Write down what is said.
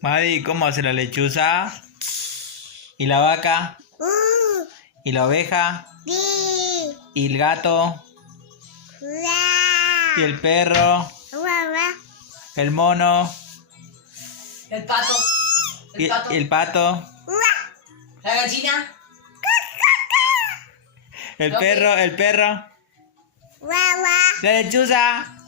Madi, ¿cómo hace la lechuza? ¿Y la vaca? ¿Y la oveja? ¿Y el gato? ¿Y el perro? ¿El mono? El pato. ¿Y el pato? La gallina. ¿El perro? ¿El perro? ¿La lechuza?